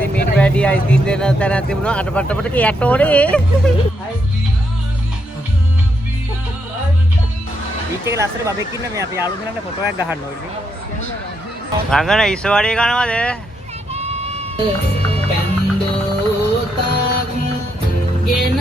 ඉතින් මීට වැඩි අයිතින් දෙන තැනක් තිබුණා අටපට්ටපට යට ඕනේ. ඊටේ ලස්සන බබෙක් ඉන්න මේ අපි යාළුවෝ දෙනාට ෆොටෝ එකක් ගහන්න ඕනේ. රංගන ඉස්සවඩේ කනවද? පැන්දෝ තාක් ගෙන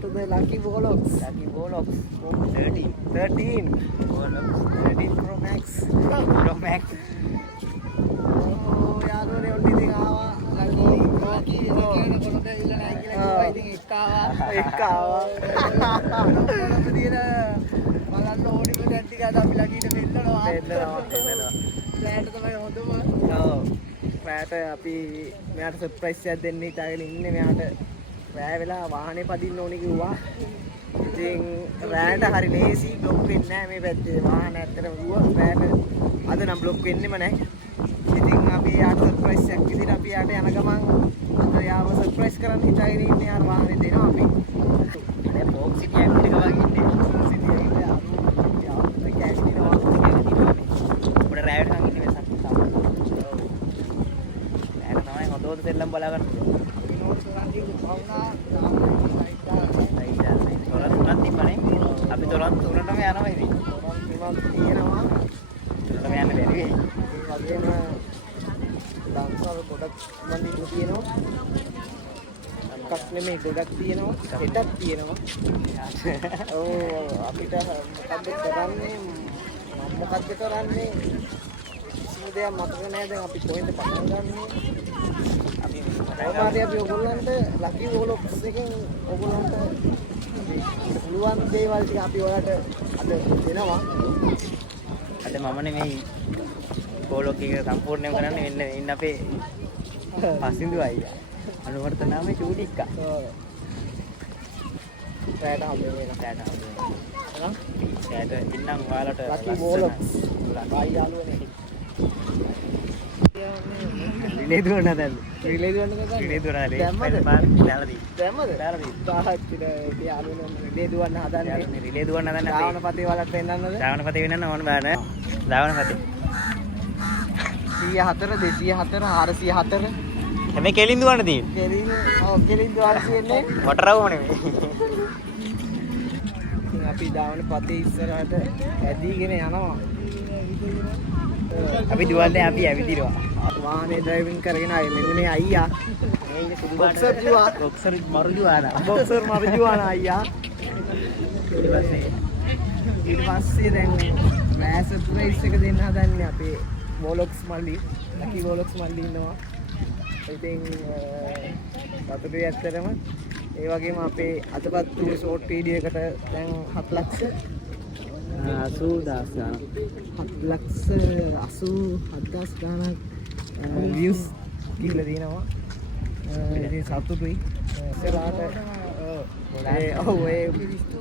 to the Lucky Vlogs. Lucky Vlogs. 13 Vlogs. 13 Pro Max. Pro Max. Oh, යාළුවනේ ඔන්න ඉතින් ආවා. Lucky එකට කොළඹ ඉල්ල නැහැ කියලා කිව්වා. ඉතින් එක්ක ආවා. කොළඹ දින බලන්න ඕනිම දැන් ටික අද අපි Luckyට වෙන්නනවා. ප්ලෑන්ට තමයි හොඳම. ඔව්. ප්ලෑන්ට අපි මෙයාට සර්ප්‍රයිස් එකක් දෙන්න හිතාගෙන ඉන්නේ මෙයාට. රෑ වෙලා වාහනේ පදින්න ඕනේ කිව්වා. ඉතින් රෑට හරි ලේසි බ්ලොක් වෙන්නේ නැහැ මේ පැත්තේ වාහන ඇත්තටම ගුවා. රෑට අද නම් බ්ලොක් වෙන්නෙම නැහැ. ඉතින් අපි යාට සර්ප්‍රයිස් එකක් විදිහට අපි යාට යන ගමන් අද යාව සර්ප්‍රයිස් කරන්න හිතාගෙන ඉන්නේ. යාර වාහනේ දෙනවා අපි. අනේ බොක් සිටි එකක් වගේ ඉන්නේ. සිටි එකේ යාව කැෂ් දිනවා. උඩ රෑට හං ඉන්නේ වෙසක් තමයි. ඔව්. රෑට තමයි හොතෝද දෙල්ලම් බලා ගන්න. අපි තොරන් තුනටම යනවා ඉතින්. තොරන් තියෙනවා. තොරන් යන්න බැරි වෙයි. ඒ වගේම දාන්සාව ගොඩක් මන්දිර තියෙනවා. අක්කක් නෙමෙයි ගොඩක් තියෙනවා. හෙටක් තියෙනවා. ඔව් අපිට මොකද්ද කරන්නේ? මොකද්ද කරන්නේ? කිසිම දෙයක් මතක නැහැ දැන් අපි කොහෙන්ද පටන් ගන්නේ? අපි ඔයගොල්ලන්ට ලකි වොලොක්ස් එකෙන් ඔයගොල්ලන්ට පුළුවන් දේවල් ටික අපි ඔයාලට අද දෙනවා. අද මම නෙමෙයි වොලොක් එක සම්පූර්ණයෙන් කරන්නේ වෙන්න ඉන්න අපේ පසින්දු අයියා. අනුවර්ත නාමේ චූඩික්කා. රැට හම්බෙන්න. රැට ඉන්නම් ඔයාලට ලකි වොලොක්ස්. ලකයි යාළුවනේ. රිලේ දුවන්න දැන්. රිලේ දුවන්න දැන්. රිලේ දුවන්න දැම්මද? දාලා දී. දැම්මද? දාලා දී. 1000ක් විතර යාළුවෝ රිලේ දුවන්න හදන්නේ. රිලේ දුවන්න හදන්නේ. ධාවනපතේ වලට පෙන්නන්නද? ධාවනපතේ වෙන්නන්න ඕන බෑ. ධාවනපතේ. 104 204 404. හැබැයි කෙලින් දුවන්න තියෙන්නේ. කෙලින් ඔව් කෙලින් දුවන්න තියෙන්නේ. වටරවුම නෙමෙයි. ඉතින් අපි ධාවනපතේ ඉස්සරහට ඇදීගෙන යනවා. අපි දුවන්නේ අපි ඇවිදිනවා. වාහනේ ඩ්‍රයිවිං කරගෙන ආවේ මෙන්න මේ අයියා. මේ ඉන්නේ සුදු පාට. බොක්සර් ජුවා. බොක්සර් මරුජුවානා. බොක්සර් මරුජුවානා අයියා. ඊට පස්සේ දැන් රෑ සර්ප්‍රයිස් එක දෙන්න හදන්නේ අපේ වොලොක්ස් මල්ලි. ලකි වොලොක්ස් මල්ලි ඉන්නවා. ඉතින් සතුටුයි ඇත්තටම. ඒ වගේම අපේ අදපත් වූ ෂෝට් වීඩියෝ එකට දැන් 7 ලක්ෂ 87000 ගානක් views කියලා දිනනවා. ඉතින් සතුටුයි. ඉස්සරහට ඔව් ඒ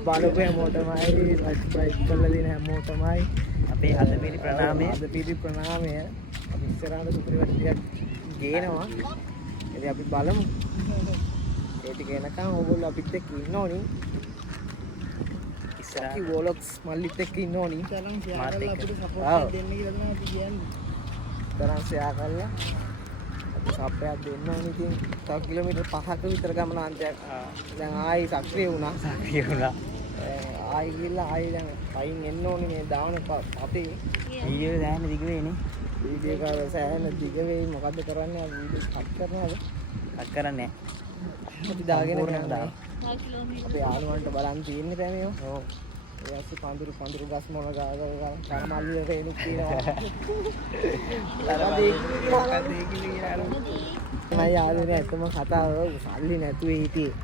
බලපු හැමෝටමයි සබ්ස්ක්‍රයිබ් කරලා දින හැමෝටමයි අපේ හදපිරි ප්‍රණාමය. හදපිරි ප්‍රණාමය. අපි ඉස්සරහට සුපිරි ටිකක් ගේනවා. ඉතින් අපි බලමු. ඒ ටික එනකම් ඕගොල්ලෝ අපිත් එක්ක ඉන්න ඕනි. ලකි වොලොක්ස් මල්ලිත් එක්ක ඉන්න ඕනි. මාත් එක්ක අපිට සපෝට් දෙන්න කියලා තමයි අපි කියන්නේ. තරම් ෂෙයා කරලා අපි සප්පයක් දෙන්න ඕනි. ඉතින් තව කිලෝමීටර් 5ක විතර ගමන අන්තයක් දැන් ආයි සක්‍රිය වුණා. ආයි ගිහලා ආයි දැන් පයින් එන්න ඕනි මේ දාවන අපේ වීඩියෝ දාන්න දිග වෙන්නේ. වීඩියෝ එක සෑහෙන දිග වෙයි. මොකද්ද කරන්නේ? අපි වීඩියෝ කට් කරනවද? කට් කරන්නේ නැහැ. අපි දාගෙන යනවා. අපේ යාළුවන්ට බලන් තියෙන්නේ දැන් මේව. ඔව්. ඒ ඇස්සේ පඳුරු ගස් මොන ගාලා කරමල්ලි රේණුක් තියෙනවා. මම යාළුවනේ ඇත්තම කතාව සල්ලි නැතුවේ හිටියේ.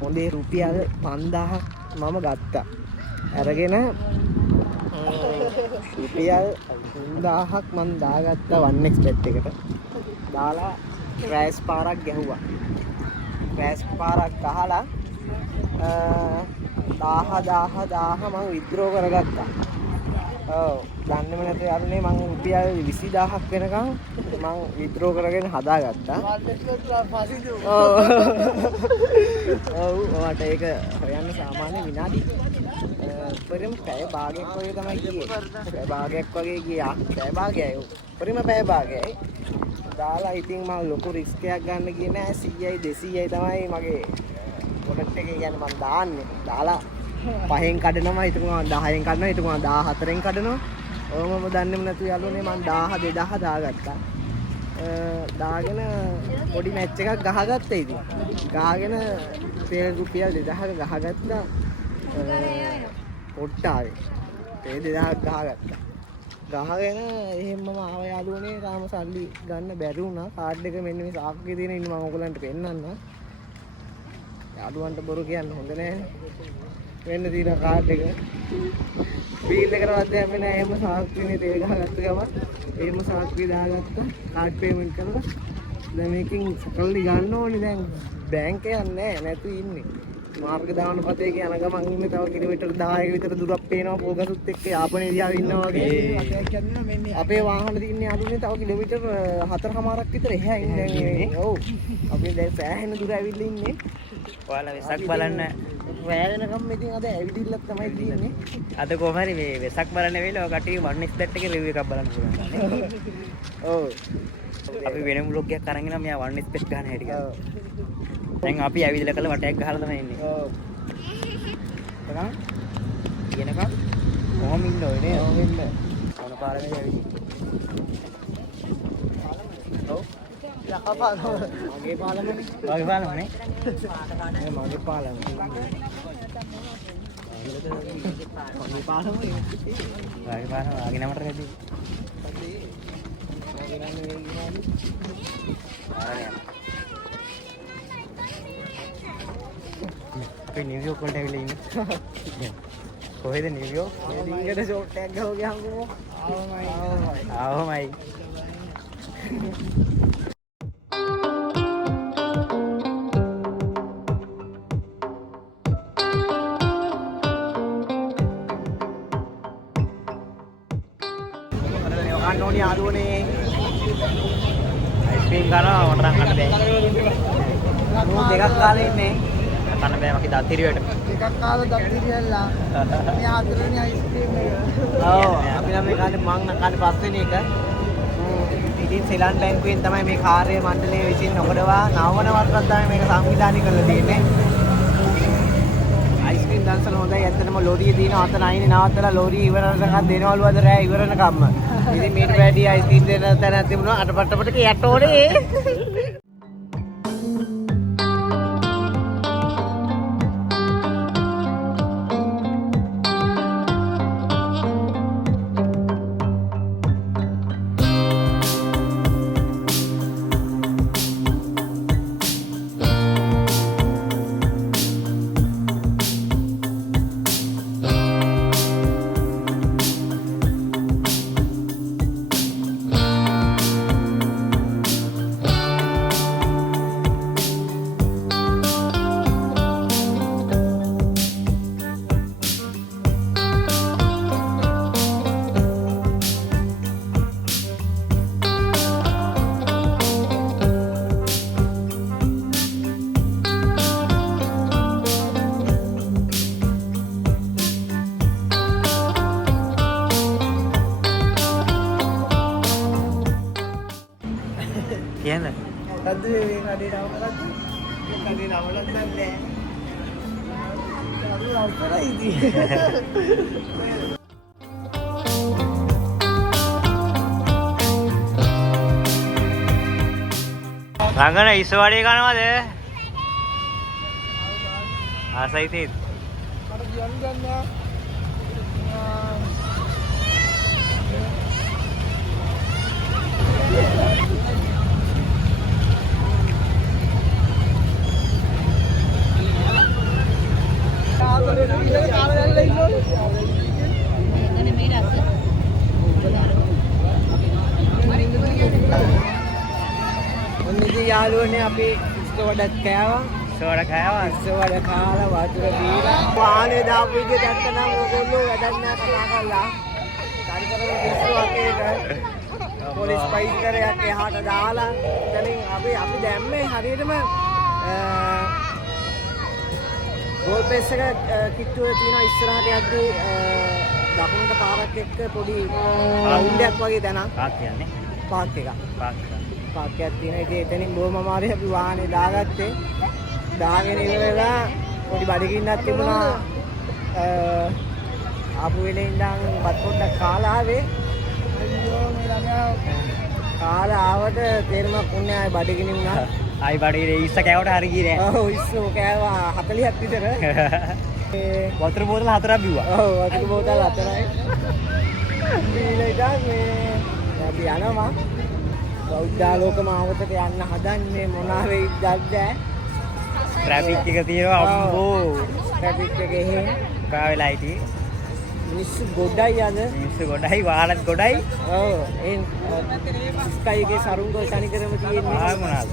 හොඳේ රුපියල් 5000ක් මම ගත්තා. අරගෙන රුපියල් 3000ක් මම දාගත්තා 1x bet එකට. දාලා ක්‍රෑෂ් පාරක් ගැහුවා. ක්‍රෑෂ් පාරක් ගහලා 10 මං විත්ඩ්‍රෝ කරගත්තා. ඔව් දන්නේම නැතුව යාළුවනේ මං රුපියල් 20000ක් වෙනකන් මං විත්ඩ්‍රෝ කරගෙන හදාගත්තා. ඔව් ඔයාට ඒක හොයන්න සාමාන්‍ය විනාඩි පරිම පැය භාගයක් වගේ තමයි ගියේ. පැය භාගයක් වගේ ගියා. පැය භාගයයි. පරිම පැය භාගයයි. දාලා ඉතින් මම ලොකු රිස්ක් එකක් ගන්න ගියේ නෑ 100යි 200යි තමයි මගේ වොලට් එකේ කියන්නේ මම දාන්නේ. දාලා 5න් කඩනවා ඊට මම 10න් කඩනවා ඊට මම 14න් කඩනවා. ඔවම දන්නේම නැතු යාළුවනේ මම 1000 2000 දාගත්තා. දාගෙන පොඩි මැච් එකක් ගහගත්තා ඉතින්. ගහගෙන තේල් රුපියල් 2000ක ගහගත්තා. පොට්ටාවේ. තේ 2000ක් ගහගත්තා. ගහගෙන එහෙම්මම ආව යාළුවනේ තාම සල්ලි ගන්න බැරි වුණා. කාඩ් එක මෙන්න මේ සාක්කුවේ තියෙන ඉන්න මම ඔයගලන්ට පෙන්නන්න. යාළුවන්ට බොරු කියන්න හොඳ නැහැ. වෙන්න තියෙන කාඩ් එක. බීල් එකටවත් දැම්මේ නැහැ. එහෙම සාක්කුවේ තේ ගහගත්ත ගමන් එහෙම සාක්කුවේ දාගත්තා. කාඩ් පේමන්ට් කරලා දැන් මේකෙන් සකල්ලි ගන්න ඕනේ දැන් බැංකේ යන්නේ නැතු ඉන්නේ. මාර්ග දාන පතේ යන ගමන් ඉන්නේ තව කිලෝමීටර් 10ක විතර දුරක් පේනවා පෝගසුත් එක්ක යාපනයේ දිහා ඉන්නවා වගේ. අපේ වාහන තියෙන්නේ අඳුනේ තව කිලෝමීටර් 4කමාරක් විතර එහා ඉන්නේ. ඔව්. අපි දැන් සෑහෙන දුර ඇවිල්ලා ඉන්නේ. ඔයාලා වෙසක් බලන්න වැයනකම් ඉතින් අද ඇවිදිල්ලක් තමයි තියෙන්නේ. අද කොහම හරි මේ වෙසක් බලන්න වෙලාව ඔය කට්ටිය 1x එකේ රිවිව් එකක් බලන්න පුළුවන්. ඔව්. අපි වෙන ව්ලොග් එකක් අරන් එනවා මෙයා 1x ගන්න හැටි ගන්න. දැන් අපි ඇවිදලා කළ වටයක් ගහලා තමයි ඉන්නේ. ඔව්. එතන කියනකම් කොහොම ඉන්න ඕනේ නේ? කොහොම ඉන්න. මොන පාරේ ඇවිදින්. ඔව්. යකා පාලම. මගේ පාලමනේ. මගේ පාලමනේ. මගේ පාලම. මගේ පාලම. මගේ පාලම ආගේ නමට රැදී. මගේ නම වෙන්නේ. අපි නිව්යෝක් වලට ඇවිල්ලා ඉන්නේ. කොහෙද නිව්යෝක්? ඉංග්‍රීසි ෂෝට් එකක් ගහව ගියාමකෝ. ආවමයි. කන්න ඕනි යාළුවනේ. අයිස්ක්‍රීම් ගන්නවා වටරන් කන්න බෑ. මම දෙකක් කාලේ ඉන්නේ. කන්න බෑ මගේ දත් හිරියට. එකක් කාලා දත් හිරියල්ලා. මේ හතරවෙනි අයිස්ක්‍රීම් එක. ඔව් අපි නම් මේ කාලේ මං නම් කාලේ පස්වෙනි එක. ඉතින් ශ්‍රී ලංකා බැංකුවෙන් තමයි මේ කාර්ය මණ්ඩලය විසින් නොකඩවා නවවන වසරක් තමයි මේක සංවිධානය කරලා තියෙන්නේ. අයිස්ක්‍රීම් දන්සල හොඳයි. ඇත්තටම ලෝරිය දිනවා අත නයිනේ නවත්තලා ලෝරිය ඉවරනකම් දෙනවලු අද රෑ ඉවරනකම්ම. ඉතින් මීට වැඩි අයිස්ක්‍රීම් දෙන තැනක් තිබුණා අටපට්ටපට යට ඕනේ. කියන්න. අද මේ කඩේ නම මොකද්ද? කඩේ නම නැහැ. අද අවසරයි ඉතින්. රංගන ඉස්සවඩේ කනවද? ආසයිතේ. මට කියන්න ගන්න. යාළුවනේ අපි ඉස්ක වඩක් කෑවා. ඉස්සවල කෑවා. ඉස්සවල කාලා වතුර බීලා වාහනේ දාපු විදිහ දැක්කනම් ඔයගොල්ලෝ වැඩක් නෑ කතා කරලා. කාරිකරම පිස්සුවක් ඒක. පොලිස් පයින්ටරයක් එහාට දාලා එතනින් අපි දැම්මේ හරියටම ගෝල් පේස් එක කිට්ටුවේ තියෙන ඉස්සරහට යද්දී දකුණට පාරක් එක්ක පොඩි රවුන්ඩ් එකක් වගේ තැනක්. පාක් කියන්නේ? පාක් එකක්. පාක් එකක් තියෙන. ඉතින් එතනින් බොහොම අමාරුයි අපි වාහනේ දාගත්තේ. දාගෙන ඉවරලා පොඩි බඩගින්නක් තිබුණා. ආපු වෙලේ ඉඳන් බත් පොඩ්ඩක් කාලා ආවේ. අයියෝ මේ ළඟා කාලා ආවට තේරුමක් උන්නේ ආයි බඩගිනි වුණා. ආයි බඩගිනි ඉස්ස කෑවට හරි ගියේ නෑ. ඔව් ඉස්ස කෑවා 40ක් විතර. වතුර බෝතල 4ක් බිව්වා. ඔව් වතුර බෝතල 4යි. බීලා ඉතින් මේ අපි යනවා. බෞද්ධාලෝක මාවතට යන්න හදන්නේ මොනවා වෙයිද දන්නේ. ට්‍රැෆික් එක තියෙනවා අම්බෝ. ට්‍රැෆික් එකේ කා වෙලා හිටියේ. මිනිස්සු ගොඩයි අද. මිනිස්සු ගොඩයි වාහනත් ගොඩයි. ඔව් ඒ ස්කයි එකේ සරුංග තනිකරම තියෙන්නේ. ආ මොනවාද?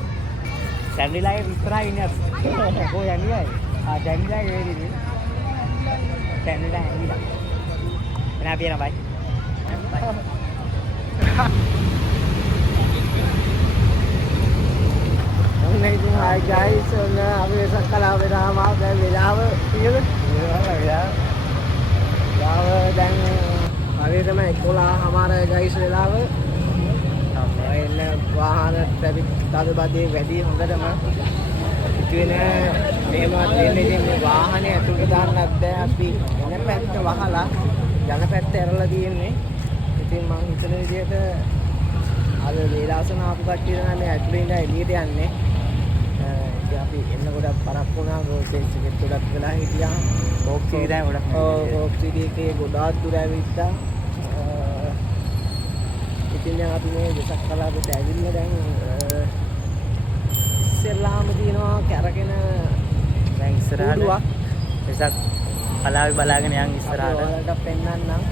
සැන්ඩිලාගේ ඉස්සරහා ඉන්නේ අපි. කොහේ යන්නේ? ආ සැන්ඩිලාගේ වේදිනේ. සැන්ඩිලා ඇවිල්ලා. එන අපි යනවා බයි. Amazing. Hi guys, and අපි සක්කලා වෙනාම දැන් වෙලාව කීයද? වෙලාව දැන් හරියටම 11:00 ගයිස් වෙලාව. එන්න වාහන ට්‍රැෆික් තදබදේ වැඩි හොඳටම. ඉතින් එහෙම දෙන්නේ මේ වාහනේ ඇතුළට දාන්නත් බෑ අපි එන පැත්ත වහලා යන පැත්ත ඇරලා තියෙන්නේ. ඉතින් මම හිතන විදිහට අද වේලාසන ආපු කට්ටිය නම් මේ ඇතුළේ ඉඳලා එළියට යන්නේ. අපි එන්නකොට පරක් වුණා ගෝසෙන්ස් එකේ ගොඩක් වෙලා හිටියා. ඕක්සි ඉදා ගොඩක්. ඔව් ඕක්සි එකේ ගොඩාක් දුර ඇවිත්තා. ඉතින් දැන් අපි මේ දෙසක් කලාවට ඇවිල්ලා දැන් ඉස්සෙල්ලාම දිනවා කැරගෙන දැන් ඉස්සරහට දෙසක් කලාවේ බලාගෙන යන් ඉස්සරහට. ඔයාලට පෙන්නන්නම්.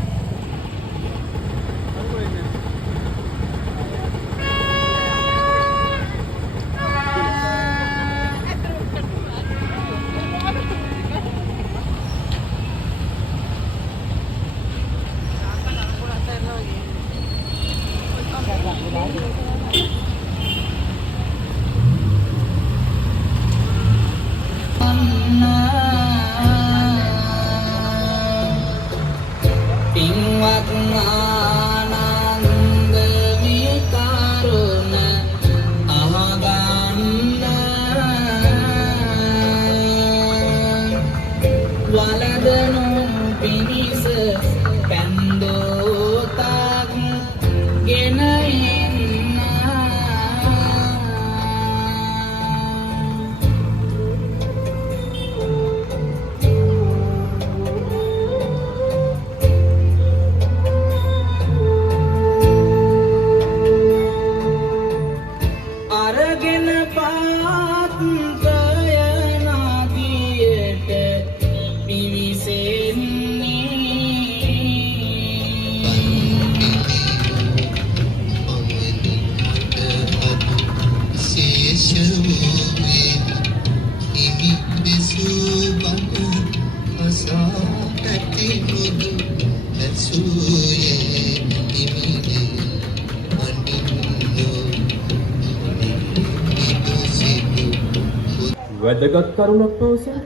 වැදගත් කරුණක් පවසන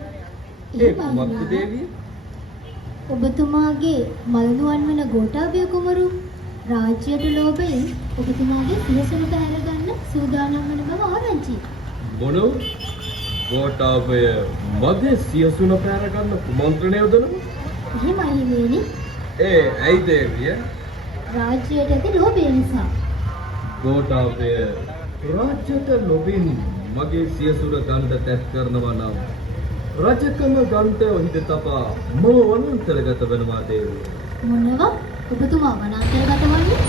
ඒ කුමක්ද දේවිය? ඔබතුමාගේ මල්නුවන් වන ගෝඨාභය කුමරු රාජ්‍යයට ලෝභයෙන් ඔබතුමාගේ සිරසම පැහැර ගන්න සූදානම් වන බව ආරංචි. මොනෝ ගෝඨාභය මගේ සියසුන පැහැර ගන්න කුමන්ත්‍රණය යොදනවා? එහෙමයි හිමියනි. ඇයි දේවිය? රාජ්‍යයට ඇති ලෝභය නිසා. ගෝඨාභය රාජ්‍යයට ලෝභයෙන් මගේ සියසුර ගන්ධ තැත් කරනවා නම් රජකම ගන්ධ ඔහිද තපා මම වනාන්තරගත වෙනවා දේවිය. මොනවා? ඔබතුමා වනාන්තරගත වන්නේ?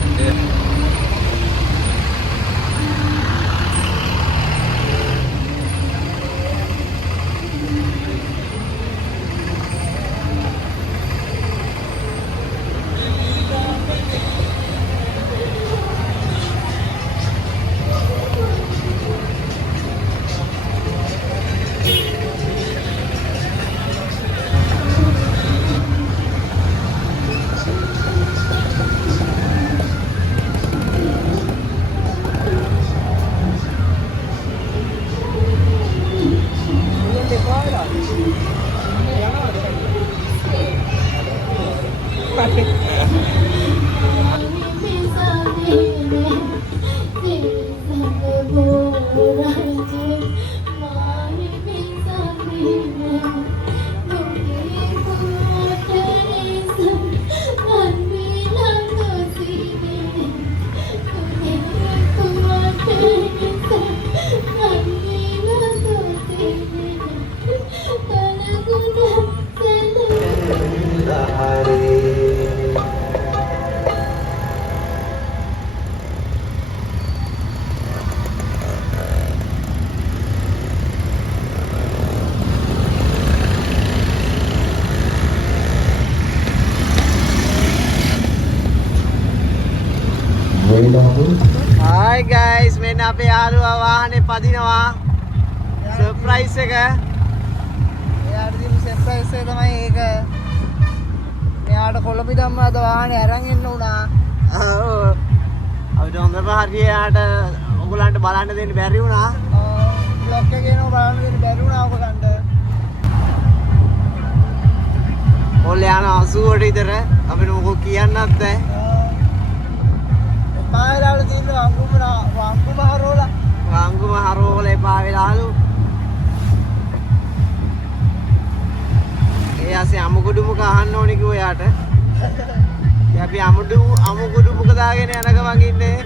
Hi guys, මෙන්න අපේ යාළුවා වාහනේ පදිනවා. සර්ප්‍රයිස් එක. එයාට දීපු සර්ප්‍රයිස් එක තමයි ඒක. මෙයාට කොළඹ ඉඳන්ම අද වාහනේ අරන් එන්න උනා. ඔව්. අපිට හොඳම හරියට ඔයගලන්ට බලන්න දෙන්න බැරි වුණා. බ්ලොග් එකේ නෝ බලන්න දෙන්න බැරි වුණා ඔයගලන්ට. ඔල්ල යන 80ට විතර අපිට මොකක් කියන්නත් බෑ. පායලාල තියෙන වංගුම හරෝලා. වංගුම හරෝල එපා වෙලාලු. ඒ ආසේ අමුකුඩුමුක අහන්න ඕනේ කිව්වා යාට. ඉතින් අපි අමුකුඩුමුක දාගෙන යනක වගේ ඉන්නේ.